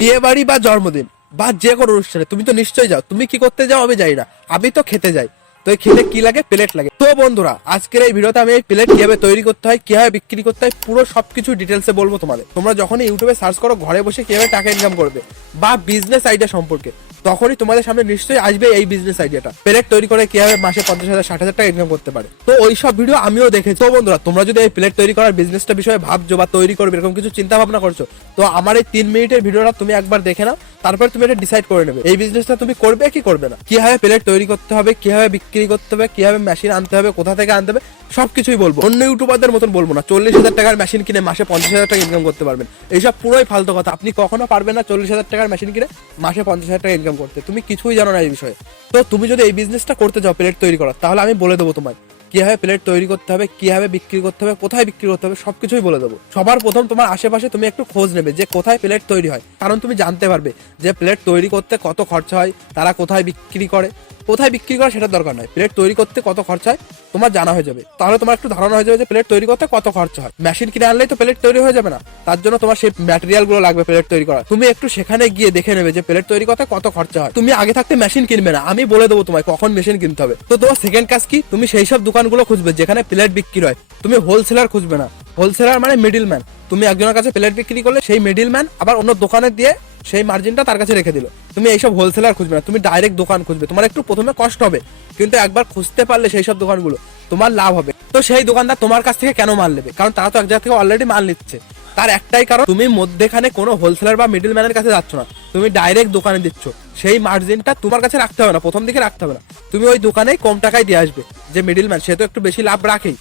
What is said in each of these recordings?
বিয়ে বাড়ি বা জন্মদিন বা যে কোনো অনুষ্ঠানে তুমি তো নিশ্চয়ই যাও। তুমি কি করতে যাও আমি জানি না, আমি তো খেতে যাই। তো এই খেতে কি লাগে? প্লেট লাগে। তো বন্ধুরা, আজকের এই ভিডিওতে আমি এই প্লেট কিভাবে তৈরি করতে হয়, কিভাবে বিক্রি করতে হয়, পুরো সবকিছু ডিটেলসে বলবো তোমাদের। তোমরা যখনই ইউটিউবে সার্চ করো ঘরে বসে কিভাবে টাকা ইনকাম করবে বা বিজনেস আইডিয়া সম্পর্কে, তখনই তোমাদের সামনে নিশ্চয়ই আসবে এই বিজনেস আইডিয়াটা। প্লেট তৈরি করে কিভাবে মাসে 50,000 60,000 টাকা ইনকাম করতে পারে। তো ওই সব ভিডিও আমিও দেখেছি। তো বন্ধুরা, তোমরা যদি এই প্লেট তৈরি করার বিজনেসটা বিষয়ে ভাবছো বা তৈরি করবে এরকম কিছু চিন্তা ভাবনা করছো, তো আমার এই 3 মিনিটের ভিডিওটা তুমি একবার দেখে নাও। তারপর তুমি এটা ডিসাইড করে নেবে এই বিজনেসটা তুমি করবে কি করবে না। কিভাবে প্লেট তৈরি করতে হবে, কিভাবে বিক্রি করতে হবে, কিভাবে মেশিন আনতে হবে, কোথা থেকে আনতে হবে, সবকিছুই বলবো। অন্য ইউটিউবারদের মতন বলবো না 40,000 টাকার মেশিন কিনে মাসে 50,000 টাকা ইনকাম করতে পারবেন। এইসব পুরোই ফালতু কথা। আপনি কখনো পারবেন না 40,000 টাকার মেশিন কিনে মাসে 50,000 টাকা ইনকাম করতে। তুমি কিছুই জানো না এই বিষয়ে। তো তুমি যদি এই বিজনেসটা করতে চাও প্লেট তৈরি করা, তাহলে আমি বলে দেবো তোমায় কিভাবে প্লেট তৈরি করতে হবে, কিভাবে বিক্রি করতে হবে, কোথায় বিক্রি করতে হবে, সবকিছুই বলে দেবো। সবার প্রথম তোমার আশেপাশে তুমি একটু খোঁজ নেবে যে কোথায় প্লেট তৈরি হয়, কারণ তুমি জানতে পারবে যে প্লেট তৈরি করতে কত খরচা হয়, তারা কোথায় বিক্রি করে। কোথায় বিক্রি করে সেটা দরকার নয়, প্লেট তৈরি করতে কত খরচা হয় তোমার জানা হয়ে যাবে। তাহলে তোমার একটু ধারণা হয়ে যাবে যে প্লেট তৈরি করতে কত খরচা হয়। মেশিন কিনে আনলেই তো প্লেট তৈরি হয়ে যাবে না, তার জন্য তোমার সেই ম্যাটেরিয়াল গুলো লাগবে প্লেট তৈরি করা। তুমি একটু সেখানে গিয়ে দেখে নেবে যে প্লেট তৈরি করতে কত খরচা হয়। তুমি আগে থাকতে মেশিন কিনবে না, আমি বলে দেবো তোমায় কখন মেশিন কিনতে হবে। তো তোমার সেকেন্ড কাজ কি, তুমি সেই সব দোকানগুলো খুঁজবে যেখানে প্লেট বিক্রি হয়। তুমি হোলসেলার খুঁজবে না। হোলসেলার মানে মিডিল ম্যান। তুমি একজনের কাছে প্লেট বিক্রি করলে সেই মিডিল ম্যান আবার অন্য দোকানে দিয়ে সেই মার্জিনটা তার কাছে রেখে দিল। তুমি এইসব হোলসেলার খুঁজবে না, তুমি ডাইরেক্ট দোকান খুঁজবে। তোমার একটু প্রথমে কষ্ট হবে, কিন্তু একবার খুঁজতে পারলে সেই সব দোকানগুলো তোমার লাভ হবে। তো সেই দোকানদার তোমার কাছ থেকে কেন মাল নেবে? কারণ তারা তো এক জায়গা থেকে অলরেডি মাল নিচ্ছে। তার একটাই কারণ, তুমি মধ্যেখানে কোনো হোলসেলার বা মিডিল ম্যানের কাছে যাচ্ছ না, তুমি ডাইরেক্ট দোকানে দিচ্ছ। সেই মার্জিনটা তোমার কাছে রাখতে হবে না, প্রথম দিকে রাখতে হবে না। তুমি ওই দোকানে কম টাকায় দিয়ে আসবে। যে মিডিল ম্যান সে তো একটু বেশি লাভ রাখেই,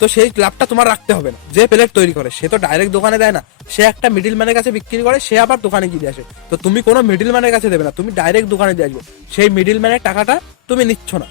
তো সেই লাভটা তোমার রাখতে হবে না। যে প্লেট তৈরি করে সে তো ডাইরেক্ট দোকানে দেয় না, সে একটা মিডিল ম্যানের কাছে বিক্রি করে, সে আবার দোকানে গিয়ে আসে। তো তুমি কোনো মিডিল ম্যানের কাছে দেবে না, তুমি ডাইরেক্ট দোকানে দিয়ে আসবে। সেই মিডিল ম্যানের টাকাটা তুমি নিচ্ছ না,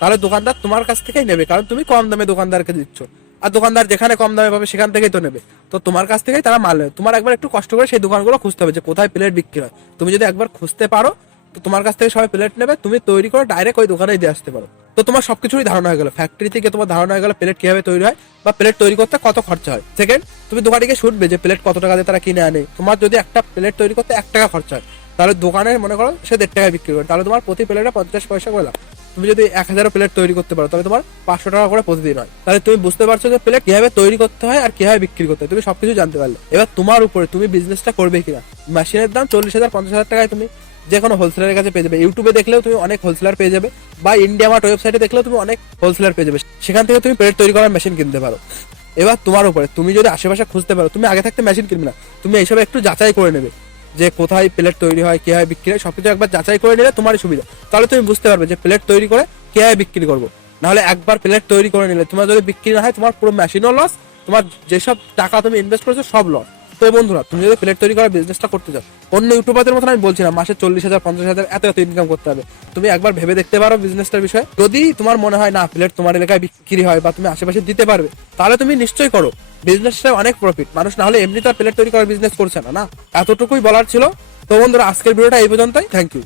তাহলে দোকানদার তোমার কাছ থেকেই নেবে, কারণ তুমি কম দামে দোকানদারকে দিচ্ছ। আর দোকানদার যেখানে কম দামে পাবে সেখান থেকেই তো নেবে। তো তোমার কাছ থেকেই তারা মাল নেবে। তোমার একবার একটু কষ্ট করে সেই দোকানগুলো খুঁজতে হবে যে কোথায় প্লেট বিক্রি হয়। তুমি যদি একবার খুঁজতে পারো, তো তোমার কাছ থেকে সবাই প্লেট নেবে, তুমি তৈরি করে ডাইরেক্ট ওই দোকানেই দিয়ে আসতে পারো। তো তোমার সবকিছুই ধারণা হয়ে গেল। ফ্যাক্টরি থেকে তোমার ধারণা হয়ে গেল প্লেট কিভাবে তৈরি হয় বা প্লেট তৈরি করতে কত খরচা হয়। সেকেন্ড, তুমি দোকানিকে শুনবে যে প্লেট কত টাকা দিয়ে তারা কিনে আনে। তোমার যদি একটা প্লেট তৈরি করতে 1 টাকা খরচা হয়, তাহলে দোকানে মনে করো সে 1.5 টাকায় বিক্রি করে, তাহলে তোমার প্রতি প্লেটে 50 পয়সা করে লাভ। তুমি যদি 1000 প্লেট তৈরি করতে পারো, তাহলে তোমার 500 টাকা করে প্রতিদিন হয়। তাহলে তুমি বুঝতে পারছো যে প্লেট কিভাবে তৈরি করতে হয় আর কিভাবে বিক্রি করতে হয়। তুমি সবকিছু জানতে পারলে। এবার তোমার উপরে তুমি বিজনেসটা করবে কিনা। মেশিনের দাম 40,000 50,000 টাকায় তুমি যে কোনো হোলসেলারের কাছে পেয়ে যাবে। ইউটিউবে দেখলেও তুমি অনেক হোলসেলার পেয়ে যাবে, বা ইন্ডিয়া মার্ট ওয়েবসাইটে দেখলেও তুমি অনেক হোলসেলার পেয়ে যাবে। সেখান থেকে তুমি প্লেট তৈরি করার মেশিন কিনতে পারো। এবার তোমার উপরে, তুমি যদি আশেপাশে খুঁজতে পারো, তুমি আগে থাকতে মেশিন কিনবে না, তুমি এইসব একটু যাচাই করে নেবে যে কোথায় প্লেট তৈরি হয়, কিভাবে বিক্রি হয়, সবকিছু একবার যাচাই করে নিলে তোমারই সুবিধা। তাহলে তুমি বুঝতে পারবে যে প্লেট তৈরি করে কিভাবে বিক্রি করবো। নাহলে একবার প্লেট তৈরি করে নিলে তোমার যদি বিক্রি না হয়, তোমার পুরো মেশিনও লস, তোমার যেসব টাকা তুমি ইনভেস্ট করেছো সব লস। তো বন্ধুরা, তুমি যদি প্লেট তৈরি করার বিজনেসটা করতে চাও, অন্য ইউটিউবারদের মতন আমি বলছি না মাসে 40,000 50,000 এত ইনকাম করতে হবে। তুমি একবার ভেবে দেখতে পারো বিজনেসটার বিষয়ে। যদি তোমার মনে হয় না প্লেট তোমার এলাকায় বিক্রি হয় বা তুমি আশেপাশে দিতে পারবে, তাহলে তুমি নিশ্চয়ই করো। বিজনেসটা অনেক প্রফিট। মানুষ না হলে এমনি তো প্লেট তৈরি করার বিজনেস করছে না। এতটুকুই বলার ছিল। তো বন্ধুরা, আজকের ভিডিওটা এই পর্যন্তই। Thank you.